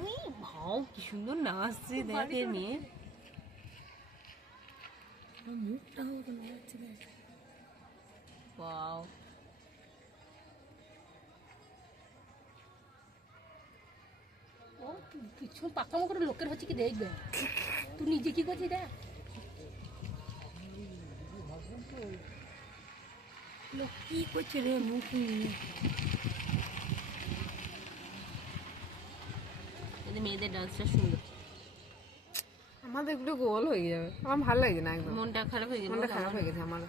ওই ভাও কি সুন্দর নাচছে দেখ এর মেয়ে। মুখটা হচ্ছে ওয়াও ও কিছু পাকামো করে লোকের হচ্ছে কি দেখবে, তুই নিজে কি করছিস দেখ। লোক কি করছে রে মুখ নিয়ে। এদের মেয়েদের ডান্সটা সুন্দর। আমাদের একটু গোল হয়ে যাবে, আমার ভালো লাগছে না একদম, মনটা খারাপ হয়ে গেল। মনটা খারাপ হয়ে গেছে আমার,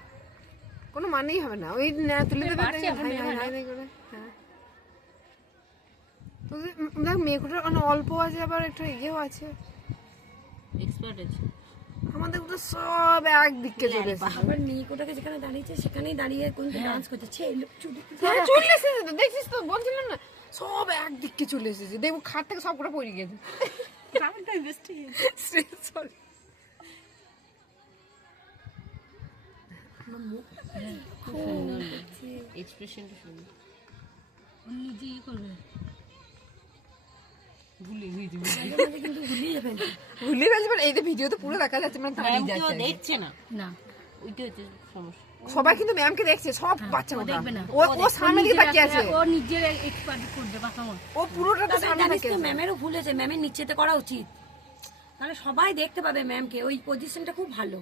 কোনো মানেই হবে না ওই তুলে দেবে করে। হ্যাঁ দেখ মেয়েগুলোর অনেক অল্প আছে, আবার একটু ইয়েও আছে, এক্সপার্ট আছে। আমাদের তো সব একদিকে চলে এসেছে। আবার মেয়েটাকে যেখানে দাঁড়িয়েছে সেখানেই দাঁড়িয়ে কোন ডান্স করছে, চলে এসেছে তো, দেখছিস তো, বলছিলাম না সব একদিকে চলে এসেছে, দেখবো খাট থেকে সব করে পড়ে গেছে। এক্সপ্রেশনটা সুন্দর। নিজে ইয়ে করবে, ভুলে গেছি। কিন্তু ভুলিয়ে যাবেন। ভুলে গেছে, এই যে ভিডিওতে পুরো দেখা যাচ্ছে, মানে দাঁড়িয়ে কেউ যাচ্ছে। দেখছে না, না ওইটা হচ্ছে সমস্যা। সবাই কিন্তু ম্যামকে দেখছে, সব বাচ্চা দেখবে না, ও সামনে দিকে তাকিয়ে আছে, ও নিজের এক্সপার্ট করবে পাকামো। ও পুরোটা তো সামনে জানিস তাকিয়ে তো আছে। ম্যামেরও ভুল হয়েছে, ম্যামের নিচেতে করা উচিত, তাহলে সবাই দেখতে পাবে ম্যামকে। ওই পজিশনটা খুব ভালো।